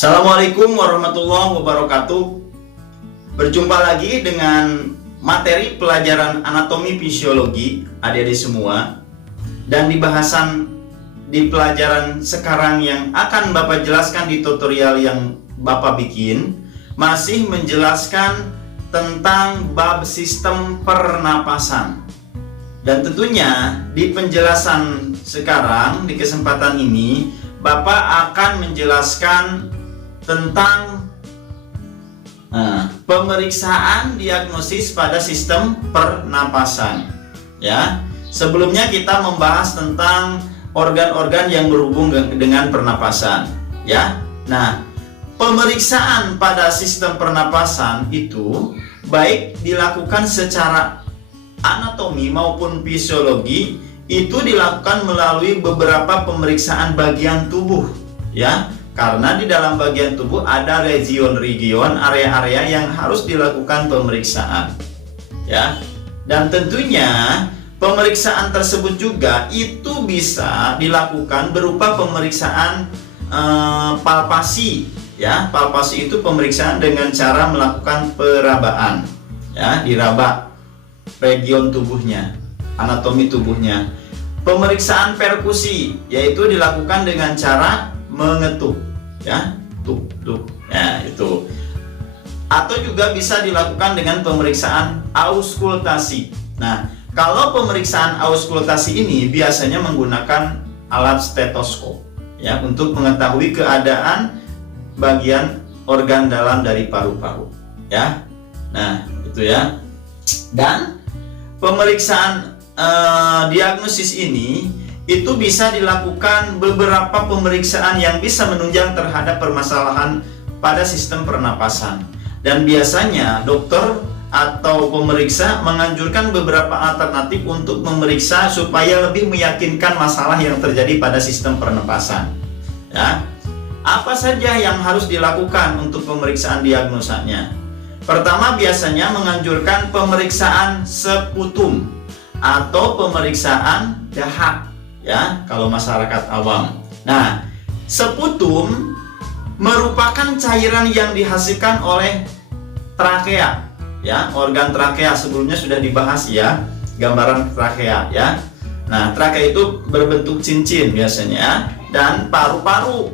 Assalamualaikum warahmatullahi wabarakatuh. Berjumpa lagi dengan materi pelajaran anatomi fisiologi adik-adik semua. Dan di bahasan di pelajaran sekarang yang akan Bapak jelaskan di tutorial yang Bapak bikin, masih menjelaskan tentang bab sistem pernapasan. Dan tentunya di penjelasan sekarang, di kesempatan ini, Bapak akan menjelaskan tentang pemeriksaan diagnosis pada sistem pernapasan. Ya, sebelumnya kita membahas tentang organ-organ yang berhubung dengan pernapasan. Ya, nah, pemeriksaan pada sistem pernapasan itu baik dilakukan secara anatomi maupun fisiologi, itu dilakukan melalui beberapa pemeriksaan bagian tubuh. Ya, karena di dalam bagian tubuh ada region-region, area-area yang harus dilakukan pemeriksaan. Ya. Dan tentunya pemeriksaan tersebut juga itu bisa dilakukan berupa pemeriksaan palpasi. Ya, palpasi itu pemeriksaan dengan cara melakukan perabaan. Ya, diraba region tubuhnya, anatomi tubuhnya. Pemeriksaan perkusi yaitu dilakukan dengan cara mengetuk, ya, tuk, ya itu. Atau juga bisa dilakukan dengan pemeriksaan auskultasi. Nah, kalau pemeriksaan auskultasi ini biasanya menggunakan alat stetoskop, ya, untuk mengetahui keadaan bagian organ dalam dari paru-paru, ya. Nah, itu ya. Dan pemeriksaan diagnosis ini itu bisa dilakukan beberapa pemeriksaan yang bisa menunjang terhadap permasalahan pada sistem pernapasan. Dan biasanya dokter atau pemeriksa menganjurkan beberapa alternatif untuk memeriksa supaya lebih meyakinkan masalah yang terjadi pada sistem pernapasan. Ya. Apa saja yang harus dilakukan untuk pemeriksaan diagnosanya? Pertama, biasanya menganjurkan pemeriksaan sputum atau pemeriksaan dahak, ya, kalau masyarakat awam. Nah, sputum merupakan cairan yang dihasilkan oleh trakea, ya, organ trakea. Sebelumnya sudah dibahas, ya, gambaran trakea, ya. Nah, trakea itu berbentuk cincin biasanya, dan paru-paru,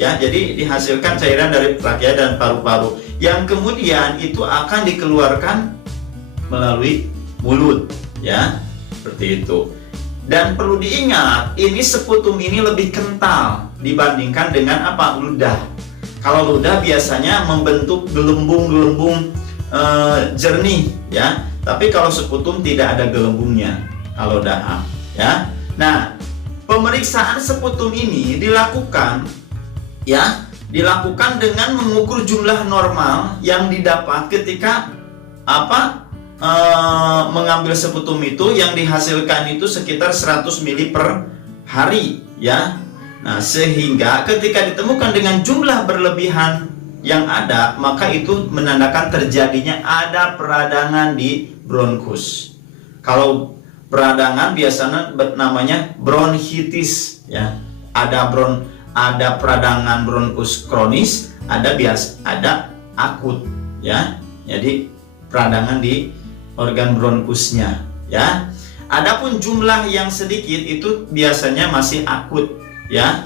ya. Jadi dihasilkan cairan dari trakea dan paru-paru yang kemudian itu akan dikeluarkan melalui mulut, ya, seperti itu. Dan perlu diingat, ini sputum ini lebih kental dibandingkan dengan apa? Ludah. Kalau ludah biasanya membentuk gelembung-gelembung jernih, ya. Tapi kalau sputum tidak ada gelembungnya kalau dahak, ya. Nah, pemeriksaan sputum ini dilakukan, ya, dilakukan dengan mengukur jumlah normal yang didapat ketika mengambil sputum itu, yang dihasilkan itu sekitar 100 ml per hari, ya. Nah, sehingga ketika ditemukan dengan jumlah berlebihan yang ada, maka itu menandakan terjadinya ada peradangan di bronkus. Kalau peradangan biasanya namanya bronkitis, ya. Ada peradangan bronkus kronis, ada akut, ya. Jadi peradangan di organ bronkusnya, ya. Adapun jumlah yang sedikit itu biasanya masih akut, ya,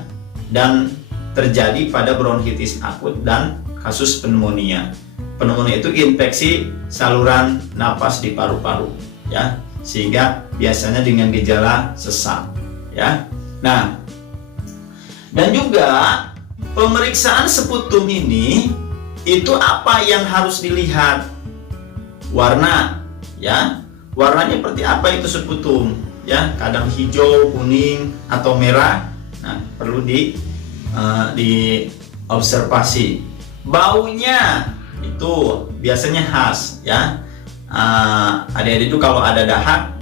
dan terjadi pada bronkitis akut dan kasus pneumonia. Pneumonia itu infeksi saluran napas di paru-paru, ya, sehingga biasanya dengan gejala sesak, ya. Nah, dan juga pemeriksaan sputum ini itu apa yang harus dilihat? Warna, ya. Warnanya seperti apa itu sputum, ya? Kadang hijau, kuning, atau merah. Nah, perlu diobservasi. Baunya itu biasanya khas, ya. Adik-adik itu kalau ada dahak,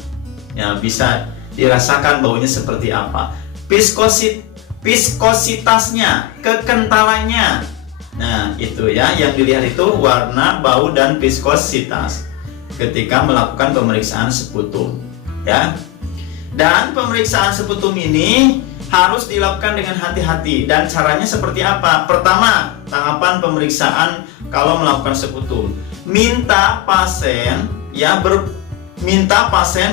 ya, bisa dirasakan baunya seperti apa. Viskositasnya, kekentalannya. Nah, itu ya yang dilihat itu warna, bau, dan viskositas ketika melakukan pemeriksaan sputum, ya. Dan pemeriksaan sputum ini harus dilakukan dengan hati-hati. Dan caranya seperti apa? Pertama, tahapan pemeriksaan kalau melakukan sekutum. Minta pasien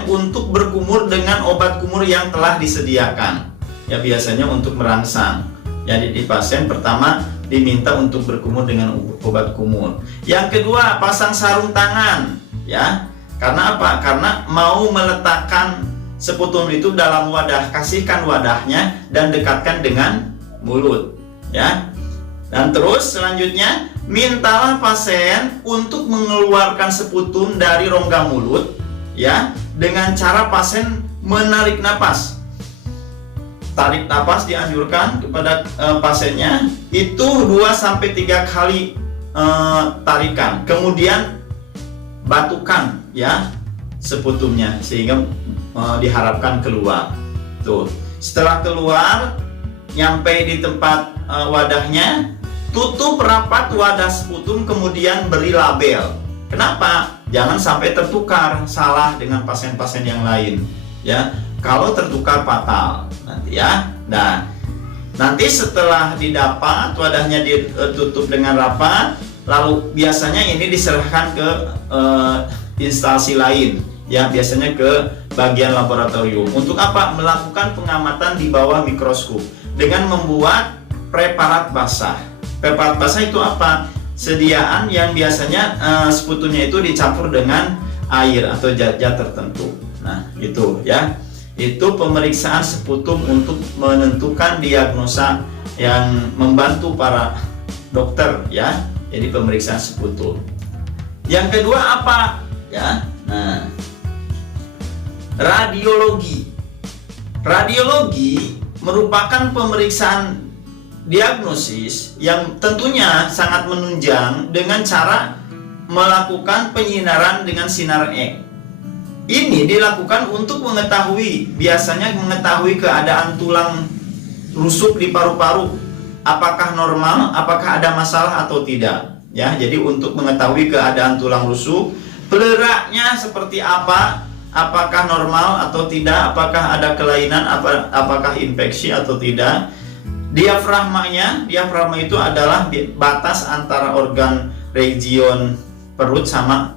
untuk berkumur dengan obat kumur yang telah disediakan. Ya, biasanya untuk merangsang. Jadi di pasien pertama diminta untuk berkumur dengan obat kumur. Yang kedua, pasang sarung tangan, ya. Karena apa? Karena mau meletakkan sekutum itu dalam wadah, kasihkan wadahnya dan dekatkan dengan mulut, ya. Dan terus selanjutnya, mintalah pasien untuk mengeluarkan sekutum dari rongga mulut, ya, dengan cara pasien menarik napas. Tarik napas dianjurkan kepada pasiennya itu 2-3 kali tarikan. Kemudian batukan, ya, sekutumnya sehingga diharapkan keluar. Tuh, setelah keluar, nyampe di tempat wadahnya, tutup rapat wadah sekutum, kemudian beri label. Kenapa? Jangan sampai tertukar salah dengan pasien-pasien yang lain, ya. Kalau tertukar fatal nanti, ya. Nah, nanti setelah didapat wadahnya ditutup dengan rapat, lalu biasanya ini diserahkan ke instansi lain, ya, biasanya ke bagian laboratorium. Untuk apa? Melakukan pengamatan di bawah mikroskop dengan membuat preparat basah. Preparat basah itu apa? Sediaan yang biasanya sekutumnya itu dicampur dengan air atau zat-zat tertentu. Nah, itu, ya. Itu pemeriksaan sekutum untuk menentukan diagnosa yang membantu para dokter, ya. Jadi pemeriksaan sekutum. Yang kedua apa? Ya. Nah, radiologi. Radiologi merupakan pemeriksaan diagnosis yang tentunya sangat menunjang dengan cara melakukan penyinaran dengan sinar X. Ini dilakukan untuk biasanya mengetahui keadaan tulang rusuk di paru-paru, apakah normal, apakah ada masalah atau tidak, ya. Jadi untuk mengetahui keadaan tulang rusuk, peleraknya seperti apa, apakah normal atau tidak, apakah ada kelainan, apakah infeksi atau tidak. Diafragma itu adalah batas antara organ region perut sama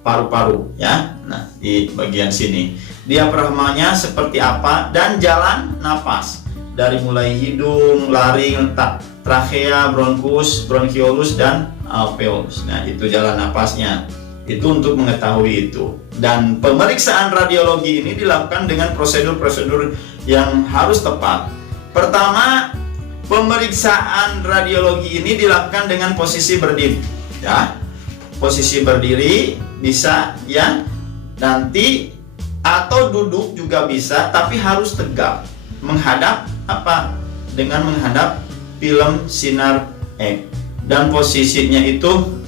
paru-paru, ya. Nah, di bagian sini diafragmanya seperti apa, dan jalan napas dari mulai hidung, laring, trakea, bronkus, bronkiolus, dan alveolus. Nah, itu jalan napasnya. Itu untuk mengetahui itu. Dan pemeriksaan radiologi ini dilakukan dengan prosedur-prosedur yang harus tepat. Pertama, pemeriksaan radiologi ini dilakukan dengan posisi berdiri, ya. Posisi berdiri bisa, ya, nanti, atau duduk juga bisa, tapi harus tegak menghadap apa? Dengan menghadap film sinar X, dan posisinya itu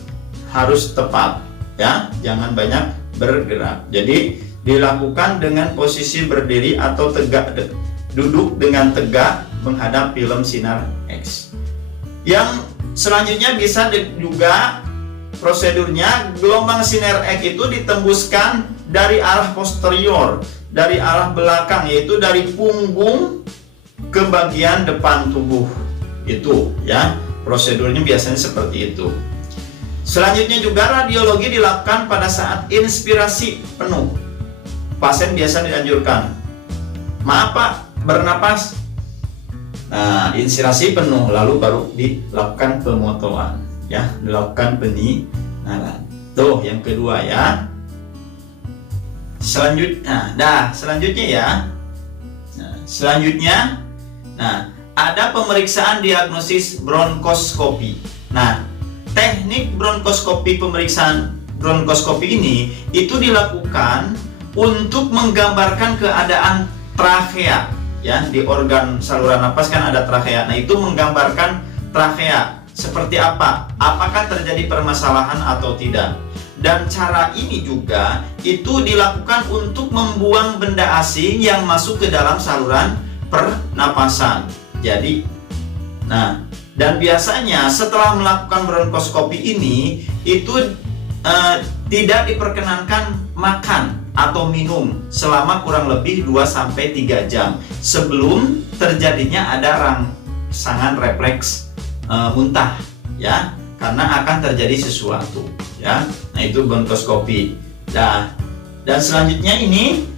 harus tepat, ya, jangan banyak bergerak. Jadi dilakukan dengan posisi berdiri atau tegak, duduk dengan tegak menghadap film sinar X. Yang selanjutnya bisa juga prosedurnya, gelombang sinar X itu ditembuskan dari arah posterior, dari arah belakang, yaitu dari punggung ke bagian depan tubuh. Itu, ya, prosedurnya biasanya seperti itu. Selanjutnya juga radiologi dilakukan pada saat inspirasi penuh. Pasien biasa dianjurkan, maaf Pak, bernapas. Nah, inspirasi penuh, lalu baru dilakukan pemotoan, ya, dilakukan penyinaran. Tuh yang kedua, ya. Selanjutnya ya. Selanjutnya, ada pemeriksaan diagnosis bronkoskopi. Nah, teknik bronkoskopi, pemeriksaan bronkoskopi ini itu dilakukan untuk menggambarkan keadaan trakea, ya, di organ saluran napas kan ada trakea. Nah, itu menggambarkan trakea seperti apa, apakah terjadi permasalahan atau tidak. Dan cara ini juga itu dilakukan untuk membuang benda asing yang masuk ke dalam saluran pernapasan. Jadi, dan biasanya setelah melakukan bronkoskopi ini itu tidak diperkenankan makan atau minum selama kurang lebih 2-3 jam sebelum terjadinya ada rangsangan refleks muntah, ya, karena akan terjadi sesuatu, ya. Nah, itu bronkoskopi. Nah, dan selanjutnya ini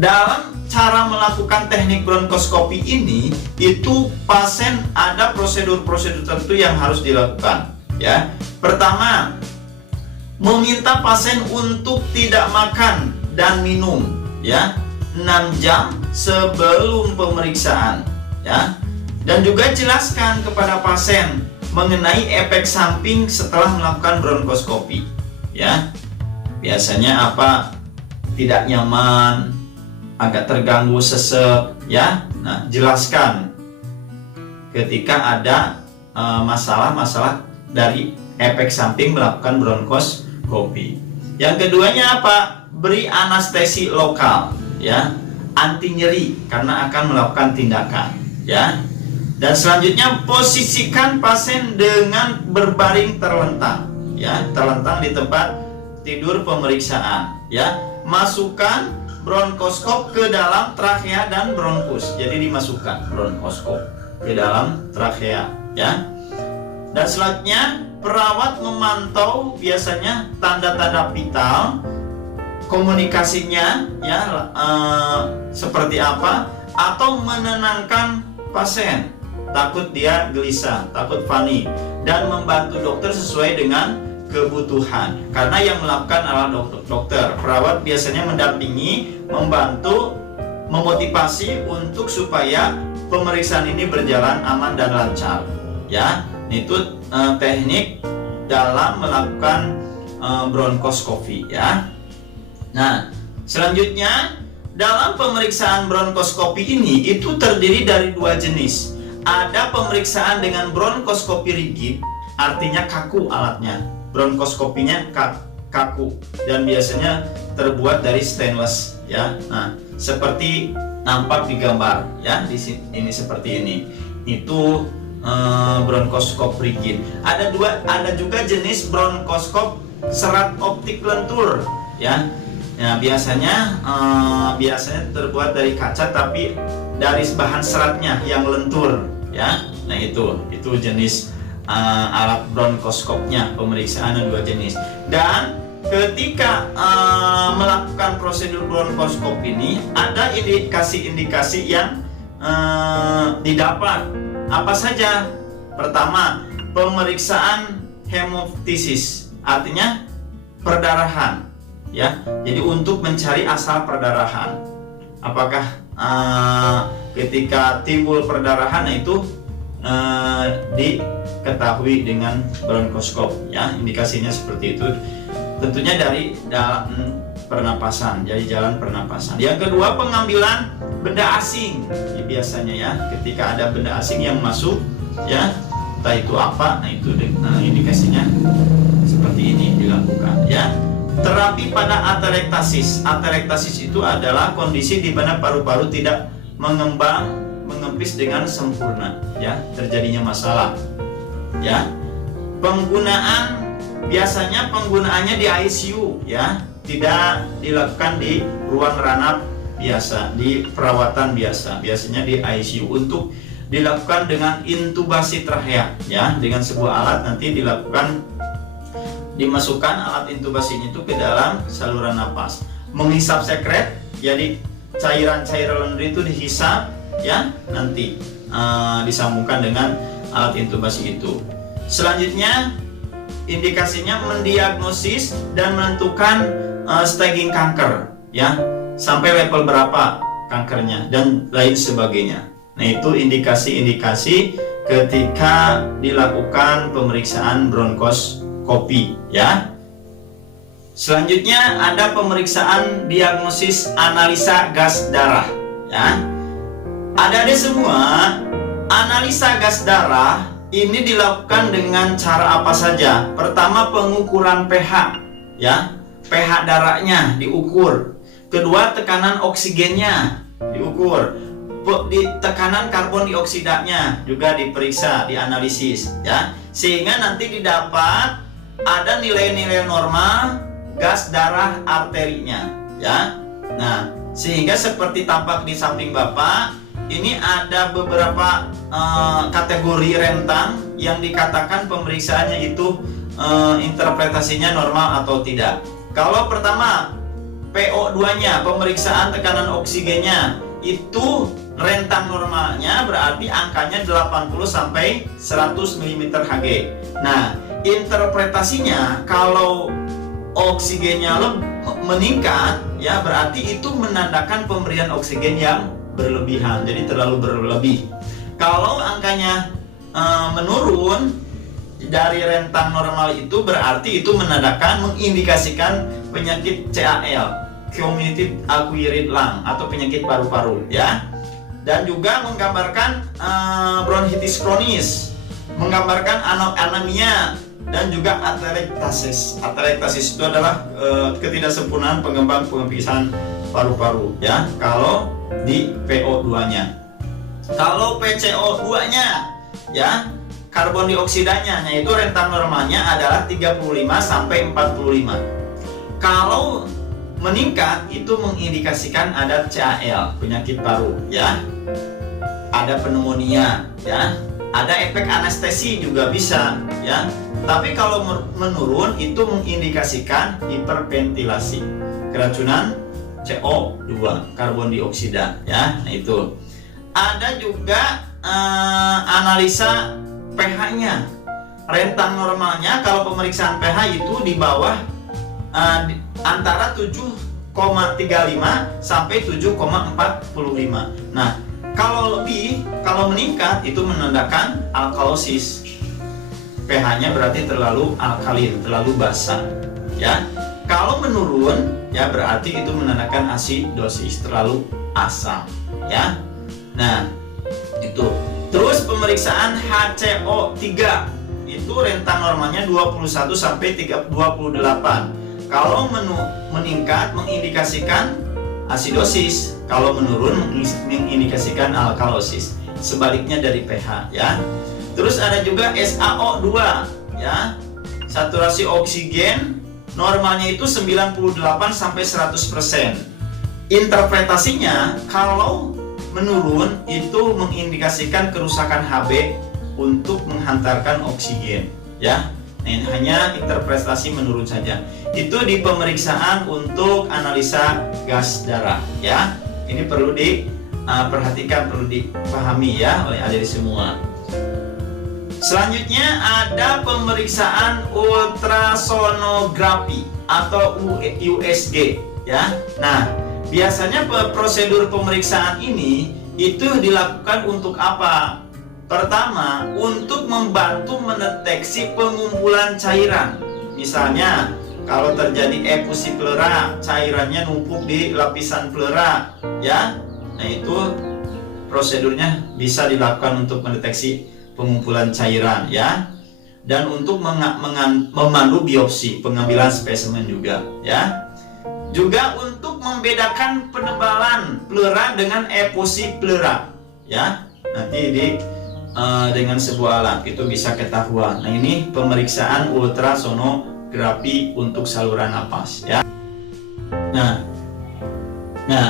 dalam cara melakukan teknik bronkoskopi ini, itu pasien ada prosedur-prosedur tertentu yang harus dilakukan, ya. Pertama, meminta pasien untuk tidak makan dan minum, ya, 6 jam sebelum pemeriksaan, ya. Dan juga jelaskan kepada pasien mengenai efek samping setelah melakukan bronkoskopi, ya. Biasanya apa? Tidak nyaman, agak terganggu sesek, ya. Nah, jelaskan ketika ada masalah-masalah dari efek samping melakukan bronkoskopi. Yang keduanya apa? Beri anestesi lokal, ya, anti nyeri karena akan melakukan tindakan, ya. Dan selanjutnya posisikan pasien dengan berbaring terlentang, ya, terlentang di tempat tidur pemeriksaan, ya. Masukkan bronkoskop ke dalam trakea dan bronkus. Jadi dimasukkan bronkoskop ke dalam trakea, ya. Dan selanjutnya perawat memantau biasanya tanda-tanda vital, komunikasinya, ya, seperti apa, atau menenangkan pasien, takut dia gelisah, takut panik, dan membantu dokter sesuai dengan kebutuhan. Karena yang melakukan adalah dokter. Perawat biasanya mendampingi, membantu, memotivasi untuk supaya pemeriksaan ini berjalan aman dan lancar, ya. Itu teknik dalam melakukan bronkoskopi, ya. Nah, selanjutnya dalam pemeriksaan bronkoskopi ini itu terdiri dari 2 jenis. Ada pemeriksaan dengan bronkoskopi rigid, artinya kaku alatnya. Bronkoskopinya kaku dan biasanya terbuat dari stainless, ya. Nah, seperti nampak di gambar, ya, di sini ini seperti ini. Itu bronkoskop rigid. Ada juga jenis bronkoskop serat optik lentur, ya. Nah, biasanya terbuat dari kaca tapi dari bahan seratnya yang lentur, ya. Nah, itu jenis alat bronkoskopnya. Pemeriksaan ada 2 jenis. Dan ketika melakukan prosedur bronkoskop ini ada indikasi-indikasi yang didapat. Apa saja? Pertama, pemeriksaan hemoptisis, artinya perdarahan, ya. Jadi untuk mencari asal perdarahan, apakah ketika timbul perdarahan itu diketahui dengan bronkoskop, ya. Indikasinya seperti itu. Tentunya dari dalam pernapasan, jadi jalan pernapasan. Yang kedua, pengambilan benda asing, ya, biasanya, ya, ketika ada benda asing yang masuk, ya, entah itu apa, nah itu indikasinya seperti ini dilakukan, ya. Terapi pada atelektasis. Atelektasis itu adalah kondisi di mana paru-paru tidak mengempis dengan sempurna, ya, terjadinya masalah, ya. Biasanya penggunaannya di ICU, ya, tidak dilakukan di ruang ranap biasa, di perawatan biasa. Biasanya di ICU untuk dilakukan dengan intubasi trachea, ya, dengan sebuah alat nanti dimasukkan alat intubasi itu ke dalam saluran napas. Menghisap sekret, jadi cairan-cairan lendir itu dihisap, ya, nanti disambungkan dengan alat intubasi itu. Selanjutnya indikasinya mendiagnosis dan menentukan staging kanker, ya, sampai level berapa kankernya dan lain sebagainya. Nah, itu indikasi-indikasi ketika dilakukan pemeriksaan bronkoskopi, ya. Selanjutnya ada pemeriksaan diagnosis analisa gas darah, ya. Adik-adik semua, analisa gas darah ini dilakukan dengan cara apa saja? Pertama, pengukuran pH, ya. pH darahnya diukur. Kedua, tekanan oksigennya diukur. Di tekanan karbon dioksidanya juga diperiksa, dianalisis, ya. Sehingga nanti didapat ada nilai-nilai normal gas darah arterinya, ya. Nah, sehingga seperti tampak di samping Bapak, ini ada beberapa kategori rentang yang dikatakan pemeriksaannya itu interpretasinya normal atau tidak. Kalau pertama PO2-nya, pemeriksaan tekanan oksigennya itu rentang normalnya berarti angkanya 80 sampai 100 mm Hg. Nah, interpretasinya kalau oksigennya meningkat ya berarti itu menandakan pemberian oksigen yang berlebihan, jadi terlalu berlebih. Kalau angkanya menurun dari rentang normal itu berarti itu menandakan mengindikasikan penyakit CAL, Cumulative Acquired Lung, atau penyakit paru-paru ya. Dan juga menggambarkan bronkitis kronis, menggambarkan anemia, dan juga atelektasis. Atelektasis itu adalah ketidaksempurnaan pengembang pembisan paru-paru ya kalau di PO2-nya. Kalau PCO2-nya ya, karbon dioksidanya yaitu rentang normalnya adalah 35 sampai 45. Kalau meningkat itu mengindikasikan ada CAL, penyakit paru ya. Ada pneumonia ya. Ada efek anestesi juga bisa ya. Tapi kalau menurun itu mengindikasikan hiperventilasi, keracunan CO2, karbon dioksida ya. Nah itu. Ada juga analisa pH-nya. Rentang normalnya kalau pemeriksaan pH itu di bawah antara 7,35 sampai 7,45. Nah, kalau meningkat itu menandakan alkalosis. pH-nya berarti terlalu alkalin, terlalu basah ya. Kalau menurun ya berarti itu menandakan asidosis, terlalu asam ya. Nah, itu. Terus pemeriksaan HCO3 itu rentang normalnya 21 sampai 28. Kalau meningkat mengindikasikan asidosis, kalau menurun mengindikasikan alkalosis. Sebaliknya dari pH ya. Terus ada juga SaO2 ya. Saturasi oksigen normalnya itu 98 sampai 100%. Interpretasinya kalau menurun itu mengindikasikan kerusakan HB untuk menghantarkan oksigen ya. Nah, hanya interpretasi menurun saja. Itu di pemeriksaan untuk analisa gas darah ya. Ini perlu diperhatikan, perlu dipahami ya oleh adik semua. Selanjutnya ada pemeriksaan ultrasonografi atau USG ya. Nah, biasanya prosedur pemeriksaan ini itu dilakukan untuk apa? Pertama, untuk membantu mendeteksi pengumpulan cairan. Misalnya, kalau terjadi efusi pleura, cairannya numpuk di lapisan pleura, ya. Nah, itu prosedurnya bisa dilakukan untuk mendeteksi pengumpulan cairan, ya. Dan untuk memandu biopsi, pengambilan spesimen juga, ya. Juga untuk membedakan penebalan pleura dengan efusi pleura, ya. Nanti dengan sebuah alat itu bisa ketahuan. Nah, ini pemeriksaan ultrasonografi untuk saluran napas, ya. Nah,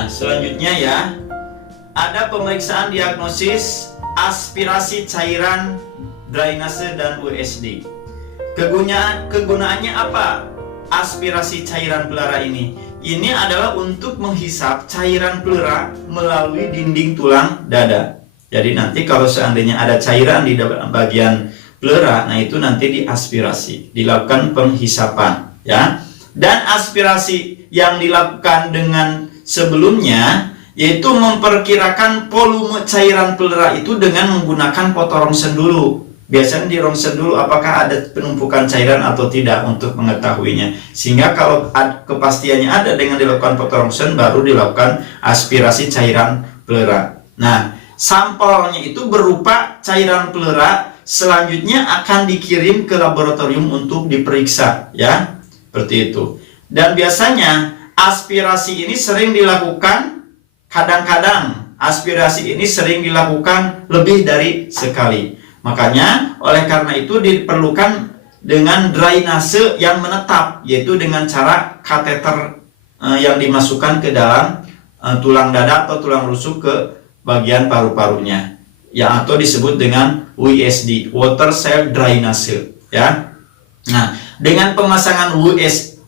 selanjutnya ya, ada pemeriksaan diagnosis aspirasi cairan, drainase, dan USD. Kegunaannya apa? Aspirasi cairan pleura ini adalah untuk menghisap cairan pleura melalui dinding tulang dada. Jadi nanti kalau seandainya ada cairan di bagian pleura, nah itu nanti diaspirasi, dilakukan penghisapan, ya. Dan aspirasi yang dilakukan dengan sebelumnya yaitu memperkirakan volume cairan pleura itu dengan menggunakan foto rongsen dulu. Biasanya di rongsen dulu apakah ada penumpukan cairan atau tidak untuk mengetahuinya. Sehingga kalau kepastiannya ada dengan dilakukan foto rongsen baru dilakukan aspirasi cairan pleura. Nah, sampelnya itu berupa cairan pleura, selanjutnya akan dikirim ke laboratorium untuk diperiksa, ya, seperti itu. Dan biasanya aspirasi ini sering dilakukan, kadang-kadang aspirasi ini sering dilakukan lebih dari sekali. Makanya oleh karena itu diperlukan dengan drainase yang menetap, yaitu dengan cara kateter yang dimasukkan ke dalam tulang dada atau tulang rusuk ke bagian paru-parunya. yang atau disebut dengan WSD, water self drainase, ya. Nah, dengan pemasangan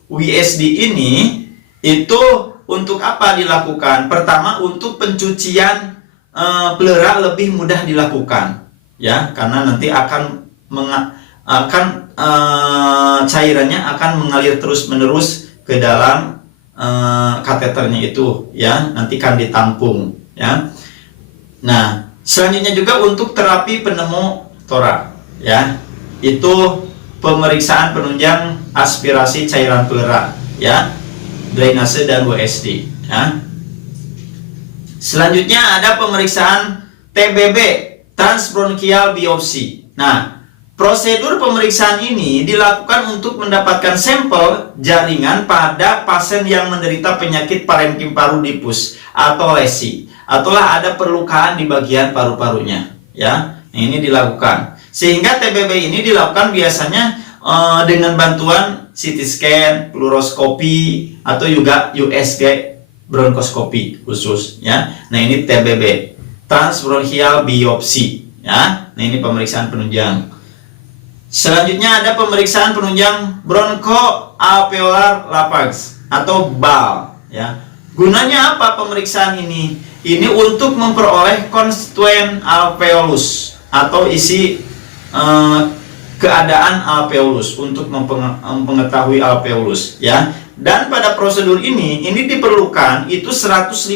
WSD ini itu untuk apa dilakukan? Pertama, untuk pencucian pleura lebih mudah dilakukan, ya, karena nanti cairannya akan mengalir terus-menerus ke dalam kateternya itu, ya, nanti akan ditampung, ya. Nah, selanjutnya juga untuk terapi penemu tora, ya, itu pemeriksaan penunjang aspirasi cairan pleura, ya, drainase dan WSD, ya. Selanjutnya ada pemeriksaan TBB, transbronchial biopsi. Nah, prosedur pemeriksaan ini dilakukan untuk mendapatkan sampel jaringan pada pasien yang menderita penyakit parenkim paru difus atau lesi, ataulah ada perlukaan di bagian paru-parunya, ya. Ini dilakukan. Sehingga TBB ini dilakukan biasanya dengan bantuan CT scan, fluoroskopi, atau juga USG bronkoskopi khusus, ya. Nah, ini TBB, transbronchial biopsi, ya. Nah, ini pemeriksaan penunjang. Selanjutnya ada pemeriksaan penunjang bronchoalveolar lavage atau BAL, ya. Gunanya apa pemeriksaan ini? Ini untuk memperoleh konstituen alveolus atau isi keadaan alveolus, untuk mengetahui alveolus, ya. Dan pada prosedur ini diperlukan itu 150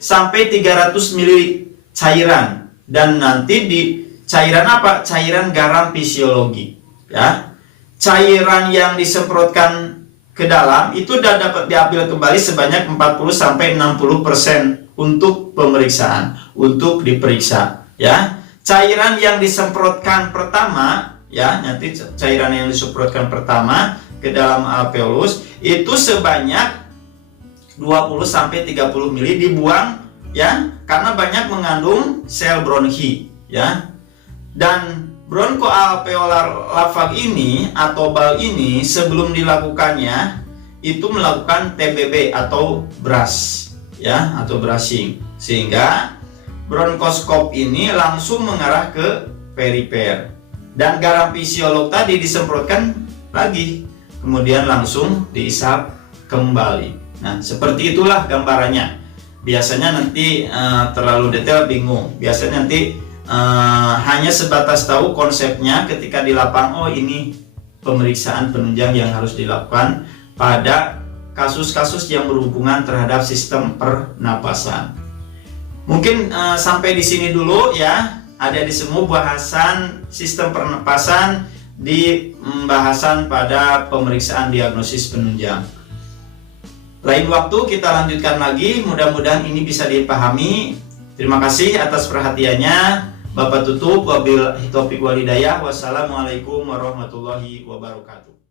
sampai 300 ml cairan, dan nanti di cairan apa? Cairan garam fisiologi, ya. Cairan yang disemprotkan ke dalam itu dapat diambil kembali sebanyak 40 sampai 60% untuk pemeriksaan, untuk diperiksa, ya. Cairan yang disemprotkan pertama, ya, nanti cairan yang disemprotkan pertama ke dalam alveolus itu sebanyak 20 sampai 30 ml dibuang, ya, karena banyak mengandung sel bronki, ya. Dan bronchoalveolar lavage ini atau BAL ini sebelum dilakukannya itu melakukan TBB atau brush, ya, atau brushing, sehingga bronkoskop ini langsung mengarah ke perifer, dan garam fisiolog tadi disemprotkan lagi, kemudian langsung diisap kembali. Nah, seperti itulah gambarannya. Biasanya nanti terlalu detail bingung. Biasanya nanti hanya sebatas tahu konsepnya ketika di lapangan. Oh, ini pemeriksaan penunjang yang harus dilakukan pada kasus-kasus yang berhubungan terhadap sistem pernapasan. Mungkin sampai di sini dulu, ya. Ada di semua bahasan sistem pernapasan di pembahasan pada pemeriksaan diagnosis penunjang. Lain waktu kita lanjutkan lagi, mudah-mudahan ini bisa dipahami. Terima kasih atas perhatiannya. Bapak tutup, wabillahi taufiq wal hidayah. Wassalamualaikum warahmatullahi wabarakatuh.